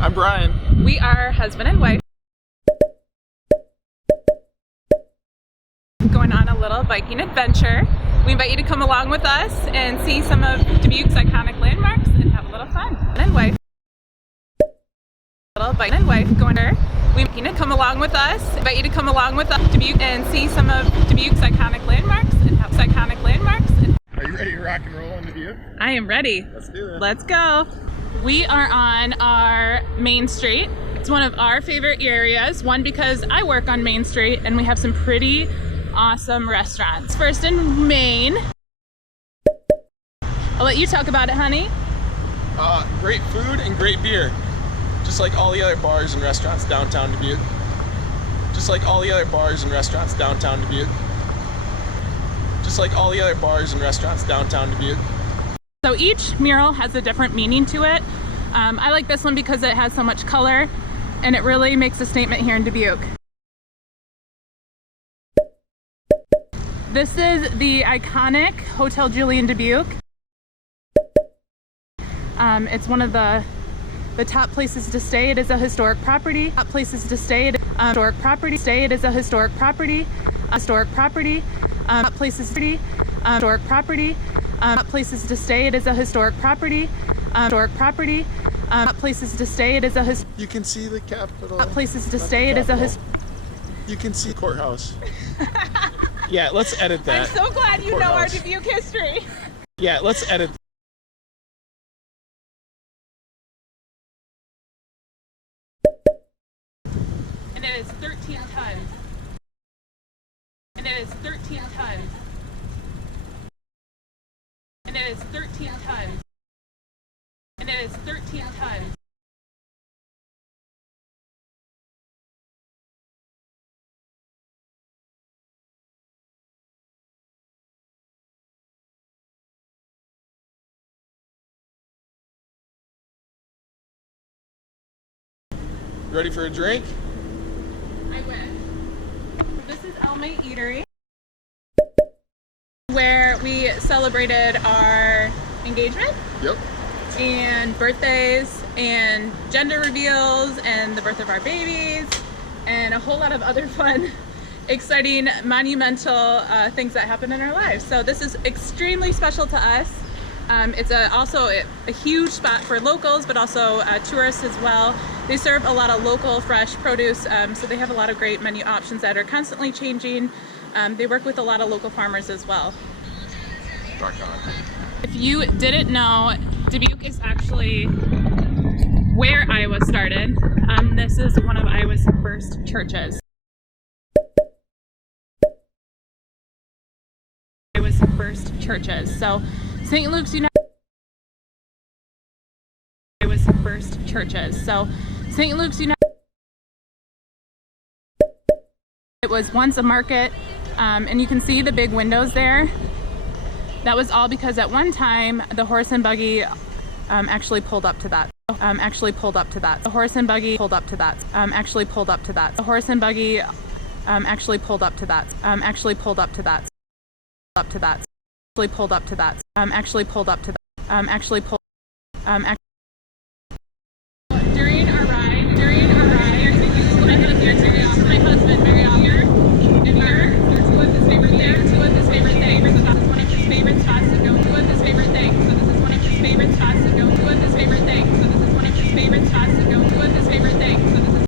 I'm Brian. We are husband and wife. Going on a little biking adventure. We invite you to come along with us and see some of Dubuque's iconic landmarks and have a little fun. And wife. Little bike and wife going there. We invite you to come along with us. Invite you to come along with us to Dubuque and see some of Dubuque's iconic landmarks and have iconic landmarks. Are you ready to rock and roll in Dubuque? I am ready. Let's do this. Let's go. We are on our Main Street. It's one of our favorite areas. One, because I work on Main Street and we have some pretty awesome restaurants. First in Maine. I'll let you talk about it, honey. Great food and great beer. Just like all the other bars and restaurants downtown Dubuque. Just like all the other bars and restaurants downtown Dubuque. Just like all the other bars and restaurants downtown Dubuque. So each mural has a different meaning to it. I like this one because it has so much color and it really makes a statement here in Dubuque. This is the iconic Hotel Julian Dubuque. It's one of the top places to stay. It is a historic property. Top places to stay. Historic property. Stay. It is a historic property. Historic property. Top places to stay. Historic property. Top places to stay. It is a historic property. Historic property. Top places to stay. It is a You can see the Capitol. top places to stay. It is a You can see the courthouse. Yeah, let's edit that. I'm so glad you know our Courthouse. Dubuque history. Yeah, let's edit. And it is 13 tons. And it is 13 tons. And it is 13 tons. And it is 13 tons. Ready for a drink? I wish. This is Elme Eatery, where we celebrated our engagement Yep. and birthdays and gender reveals and the birth of our babies and a whole lot of other fun, exciting, monumental things that happen in our lives. So this is extremely special to us. It's also a huge spot for locals, but also tourists as well. They serve a lot of local fresh produce, so they have a lot of great menu options that are constantly changing. They work with a lot of local farmers as well. Rock on. If you didn't know, Dubuque is actually where Iowa started. This is one of Iowa's first churches. Iowa's first churches. So St. Luke's United. Iowa's first churches. So St. Luke's United. It was once a market, and you can see the big windows there. That was all because at one time the horse and buggy actually pulled up to that. Actually pulled up to that. The horse and buggy pulled up to that. Actually pulled up to that. The horse and buggy actually pulled up to that. Actually pulled up to that. Up to that. Actually pulled up to that. Actually pulled up to that. Actually pulled. During our ride, my husband very often. And here, two of his favorite things. Two of his favorite things. This is one of his favorite spots to go. Two of his favorite things. So this is one of his favorite spots to go. Two of his favorite things. So this is one of his favorite spots to go. Two of his favorite things. So this is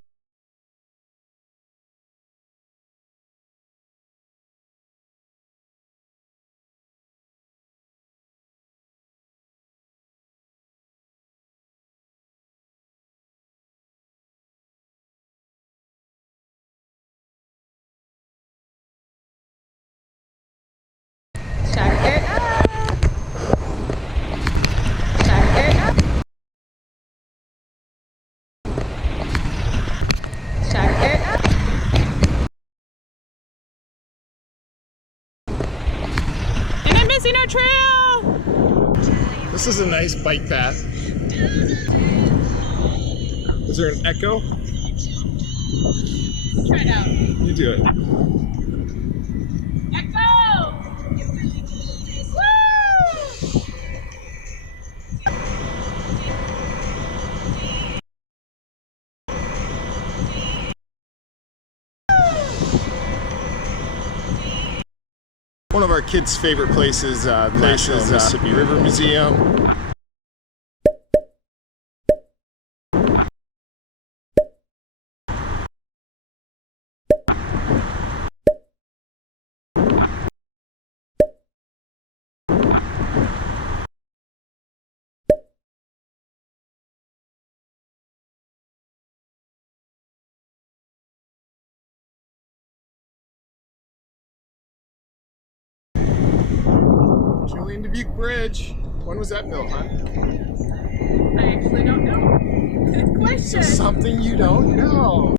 check it out. Check it out. Check it out. And I'm missing our trail. This is a nice bike path. Is there an echo? Try it out. You do it. One of our kids' favorite places, Mississippi River Museum. Julian Dubuque Bridge. When was that built, huh? I actually don't know. Good question. So something you don't know.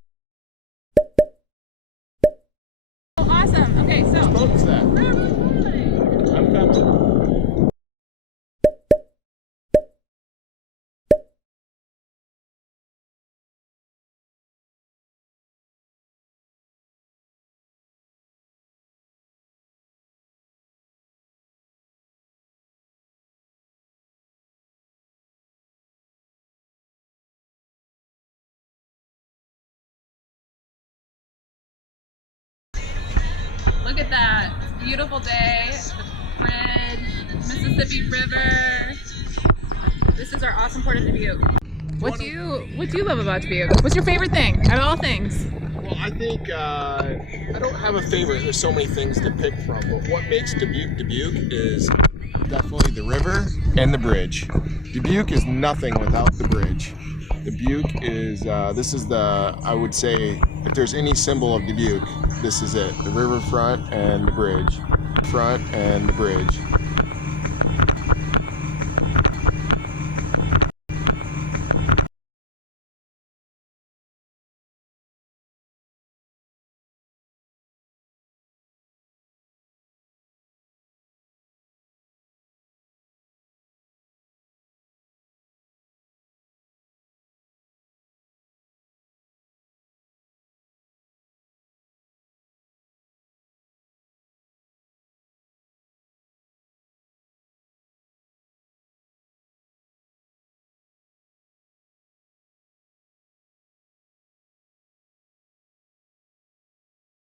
Oh, awesome. Okay, so. Whose boat is that? Where am I going? I'm coming. Look at that. It's a beautiful day. The bridge, Mississippi River. This is our awesome port of Dubuque. What do you love about Dubuque? What's your favorite thing out of all things? Well, I think I don't have a favorite. There's so many things to pick from, but what makes Dubuque Dubuque is definitely the river and the bridge. Dubuque is nothing without the bridge. Dubuque is, this is the, I would say, if there's any symbol of Dubuque, this is it. The riverfront and the bridge. Front and the bridge.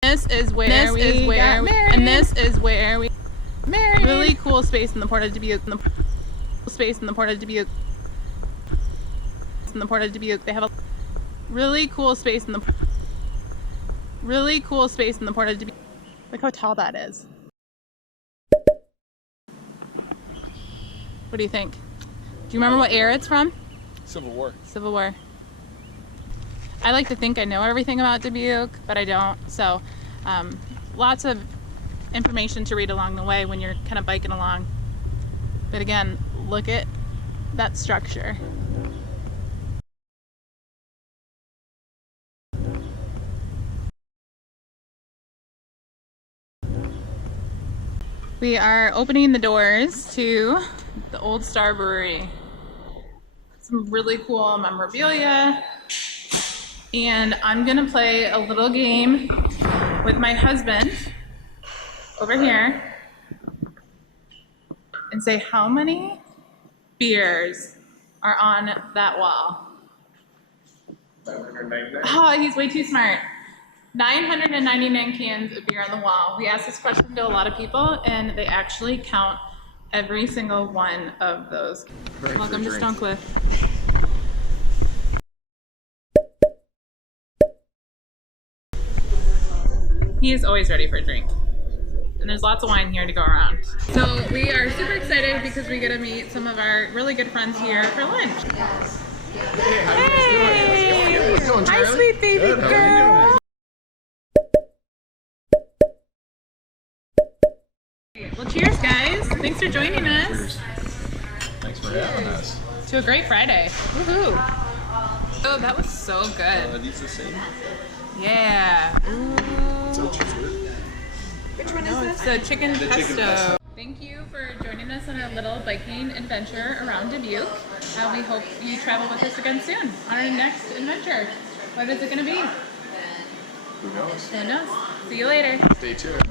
This is where we got married. And this is where we married. Really cool space in the port of Dubuque. Space in the port of Dubuque. In the port of Dubuque, they have a really cool space in the port of Dubuque. Look how tall that is. What do you think? Do you remember what era it's from? Civil War. Civil War. I like to think I know everything about Dubuque, but I don't. So lots of information to read along the way when you're kind of biking along. But again, look at that structure. We are opening the doors to the Old Star Brewery. Some really cool memorabilia. And I'm gonna play a little game with my husband over here and say how many beers are on that wall. 999. Oh, he's way too smart. 999 cans of beer on the wall. We asked this question to a lot of people and they actually count every single one of those. Welcome to Stonecliff. He is always ready for a drink. And there's lots of wine here to go around. So we are super excited because we get to meet some of our really good friends here for lunch. Hey! Hi, sweet baby girl! Well, cheers, guys. Thanks for joining us. Thanks for having us. To a great Friday. Woohoo! Oh, that was so good. Are these the same? Yeah. Ooh. Which one is this? The chicken pesto. chicken pesto. Thank you for joining us on a little biking adventure around Dubuque. We hope you travel with us again soon on our next adventure. What is it going to be? Who knows? Who knows? See you later. Stay tuned.